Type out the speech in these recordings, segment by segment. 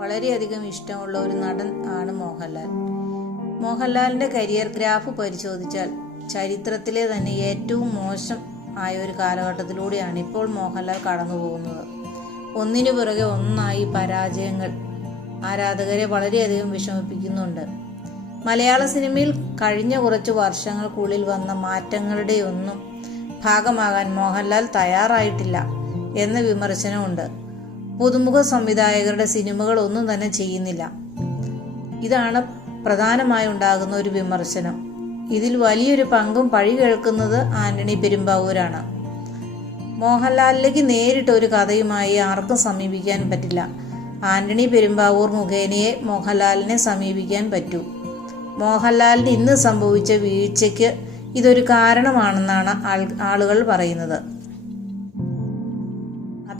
വളരെയധികം ഇഷ്ടമുള്ള ഒരു നടൻ ആണ് മോഹൻലാൽ. മോഹൻലാലിന്റെ കരിയർ ഗ്രാഫ് പരിശോധിച്ചാൽ ചരിത്രത്തിലെ തന്നെ ഏറ്റവും മോശം ആയ ഒരു കാലഘട്ടത്തിലൂടെയാണ് ഇപ്പോൾ മോഹൻലാൽ കടന്നു പോകുന്നത്. ഒന്നിനു പുറകെ ഒന്നായി പരാജയങ്ങൾ ആരാധകരെ വളരെയധികം വിഷമിപ്പിക്കുന്നുണ്ട്. മലയാള സിനിമയിൽ കഴിഞ്ഞ കുറച്ച് വർഷങ്ങൾക്കുള്ളിൽ വന്ന മാറ്റങ്ങളുടെ ഒന്നും ഭാഗമാകാൻ മോഹൻലാൽ തയ്യാറായിട്ടില്ല എന്ന വിമർശനമുണ്ട്. പുതുമുഖ സംവിധായകരുടെ സിനിമകൾ ഒന്നും തന്നെ ചെയ്യുന്നില്ല. ഇതാണ് പ്രധാനമായി ഉണ്ടാകുന്ന ഒരു വിമർശനം. ഇതിൽ വലിയൊരു പങ്കും പഴി കേൾക്കുന്നത് ആന്റണി പെരുമ്പാവൂരാണ്. മോഹൻലാലിലേക്ക് നേരിട്ട് ഒരു കഥയുമായി ആർക്കും സമീപിക്കാൻ പറ്റില്ല. ആന്റണി പെരുമ്പാവൂർ മുഖേനയെ മോഹൻലാലിനെ സമീപിക്കാൻ പറ്റൂ. മോഹൻലാലിന് ഇന്ന് സംഭവിച്ച വീഴ്ചയ്ക്ക് ഇതൊരു കാരണമാണെന്നാണ് ആളുകൾ പറയുന്നത്.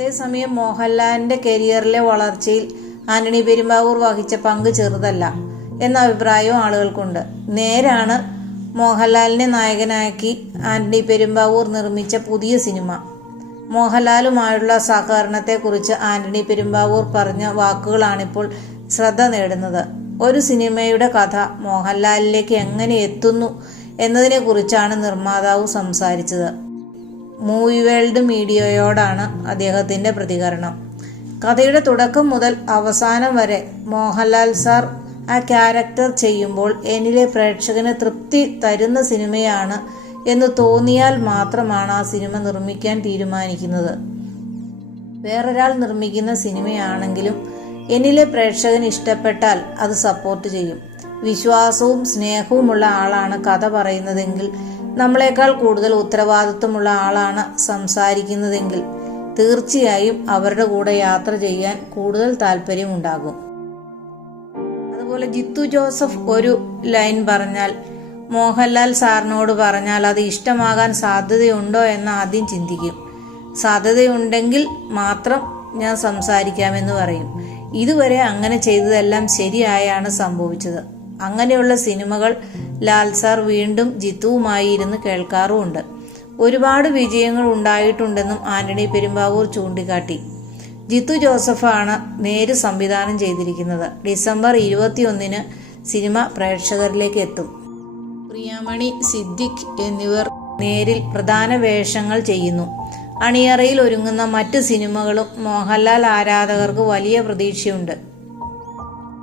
അതേസമയം മോഹൻലാലിന്റെ കരിയറിലെ വളർച്ചയിൽ ആന്റണി പെരുമ്പാവൂർ വഹിച്ച പങ്ക് ചെറുതല്ല എന്ന അഭിപ്രായവും ആളുകൾക്കുണ്ട്. നേരാണ് മോഹൻലാലിനെ നായകനാക്കി ആന്റണി പെരുമ്പാവൂർ നിർമ്മിച്ച പുതിയ സിനിമ. മോഹൻലാലുമായുള്ള സഹകരണത്തെക്കുറിച്ച് ആന്റണി പെരുമ്പാവൂർ പറഞ്ഞ വാക്കുകളാണിപ്പോൾ ശ്രദ്ധ നേടുന്നത്. ഒരു സിനിമയുടെ കഥ മോഹൻലാലിലേക്ക് എങ്ങനെ എത്തുന്നു എന്നതിനെക്കുറിച്ചാണ് നിർമ്മാതാവ് സംസാരിച്ചത്. മൂവി വേൾഡ് മീഡിയയോടാണ് അദ്ദേഹത്തിന്റെ പ്രതികരണം. കഥയുടെ തുടക്കം മുതൽ അവസാനം വരെ മോഹൻലാൽ സാർ ആ ക്യാരക്ടർ ചെയ്യുമ്പോൾ എന്നിലെ പ്രേക്ഷകന് തൃപ്തി തരുന്ന സിനിമയാണ് എന്ന് തോന്നിയാൽ മാത്രമാണ് ആ സിനിമ നിർമ്മിക്കാൻ തീരുമാനിക്കുന്നത്. വേറൊരാൾ നിർമ്മിക്കുന്ന സിനിമയാണെങ്കിലും എന്നിലെ പ്രേക്ഷകന് ഇഷ്ടപ്പെട്ടാൽ അത് സപ്പോർട്ട് ചെയ്യും. വിശ്വാസവും സ്നേഹവുമുള്ള ആളാണ് കഥ പറയുന്നതെങ്കിൽ നമ്മളെക്കാൾ കൂടുതൽ ഉത്തരവാദിത്വമുള്ള ആളാണ് സംസാരിക്കുന്നതെങ്കിൽ തീർച്ചയായും അവരുടെ കൂടെ യാത്ര ചെയ്യാൻ കൂടുതൽ താല്പര്യമുണ്ടാകും. അതുപോലെ ജിത്തു ജോസഫ് ഒരു ലൈൻ പറഞ്ഞാൽ മോഹൻലാൽ സാറിനോട് പറഞ്ഞാൽ അത് ഇഷ്ടമാകാൻ സാധ്യതയുണ്ടോ എന്ന് ആദ്യം ചിന്തിക്കും. സാധ്യതയുണ്ടെങ്കിൽ മാത്രം ഞാൻ സംസാരിക്കാമെന്ന് പറയും. ഇതുവരെ അങ്ങനെ ചെയ്തതെല്ലാം ശരിയായാണ് സംഭവിച്ചത്. അങ്ങനെയുള്ള സിനിമകൾ ലാൽ സാർ വീണ്ടും ജിത്തുവുമായി ഇരുന്ന് കേൾക്കാറുമുണ്ട്. ഒരുപാട് വിജയങ്ങൾ ഉണ്ടായിട്ടുണ്ടെന്നും ആന്റണി പെരുമ്പാവൂർ ചൂണ്ടിക്കാട്ടി. ജിത്തു ജോസഫാണ് നേര് സംവിധാനം ചെയ്തിരിക്കുന്നത്. ഡിസംബർ ഇരുപത്തിയൊന്നിന് സിനിമ പ്രേക്ഷകരിലേക്ക് എത്തും. പ്രിയാമണി സിദ്ദിഖ് എന്നിവർ നേരിൽ പ്രധാന വേഷങ്ങൾ ചെയ്യുന്നു. അണിയറയിൽ ഒരുങ്ങുന്ന മറ്റ് സിനിമകളും മോഹൻലാൽ ആരാധകർക്ക് വലിയ പ്രതീക്ഷയുണ്ട്.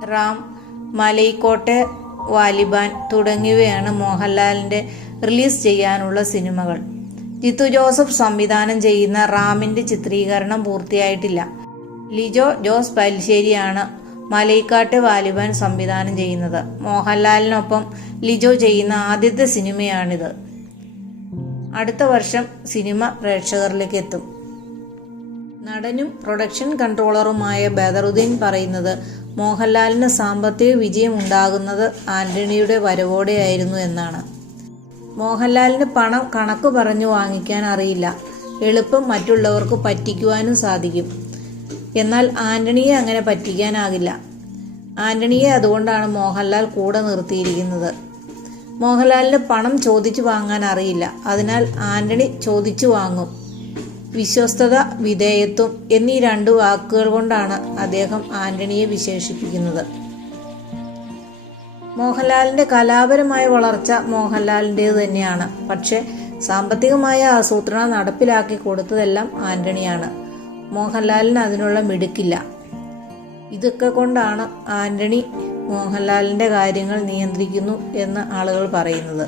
റാം മലൈക്കോട്ടെ വാലിബാൻ തുടങ്ങിയവയാണ് മോഹൻലാലിന്റെ റിലീസ് ചെയ്യാനുള്ള സിനിമകൾ. ജിത്തു ജോസഫ് സംവിധാനം ചെയ്യുന്ന റാമിന്റെ ചിത്രീകരണം പൂർത്തിയായിട്ടില്ല. ലിജോ ജോസ് പലിശ്ശേരിയാണ് മലൈക്കാട്ട് വാലിബാൻ സംവിധാനം ചെയ്യുന്നത്. മോഹൻലാലിനൊപ്പം ലിജോ ചെയ്യുന്ന ആദ്യത്തെ സിനിമയാണിത്. അടുത്ത വർഷം സിനിമ പ്രേക്ഷകരിലേക്ക് എത്തും. നടനും പ്രൊഡക്ഷൻ കൺട്രോളറുമായ ബദറുദ്ദീൻ പറയുന്നത് മോഹൻലാലിന് സാമ്പത്തിക വിജയം ഉണ്ടാകുന്നത് ആന്റണിയുടെ വരവോടെയായിരുന്നു എന്നാണ്. മോഹൻലാലിന് പണം കണക്ക് പറഞ്ഞു വാങ്ങിക്കാൻ അറിയില്ല. എളുപ്പം മറ്റുള്ളവർക്ക് പറ്റിക്കുവാനും സാധിക്കും. എന്നാൽ ആന്റണിയെ അങ്ങനെ പറ്റിക്കാനാകില്ല. ആന്റണിയെ അതുകൊണ്ടാണ് മോഹൻലാൽ കൂടെ നിർത്തിയിരിക്കുന്നത്. മോഹൻലാലിന് പണം ചോദിച്ചു വാങ്ങാൻ അറിയില്ല. അതിനാൽ ആന്റണി ചോദിച്ചു വാങ്ങും. വിശ്വസ്തത വിധേയത്വം എന്നീ രണ്ട് വാക്കുകൾ കൊണ്ടാണ് അദ്ദേഹം ആന്റണിയെ വിശേഷിപ്പിക്കുന്നത്. മോഹൻലാലിന്റെ കലാപരമായ വളർച്ച മോഹൻലാലിന്റെ തന്നെയാണ്. പക്ഷേ സാമ്പത്തികമായ ആസൂത്രണ നടപ്പിലാക്കി കൊടുത്തതെല്ലാം ആന്റണിയാണ്. മോഹൻലാലിന് അതിനുള്ള മിടുക്കില്ല. ഇതൊക്കെ കൊണ്ടാണ് ആന്റണി മോഹൻലാലിന്റെ കാര്യങ്ങൾ നിയന്ത്രിക്കുന്നു എന്ന് ആളുകൾ പറയുന്നത്.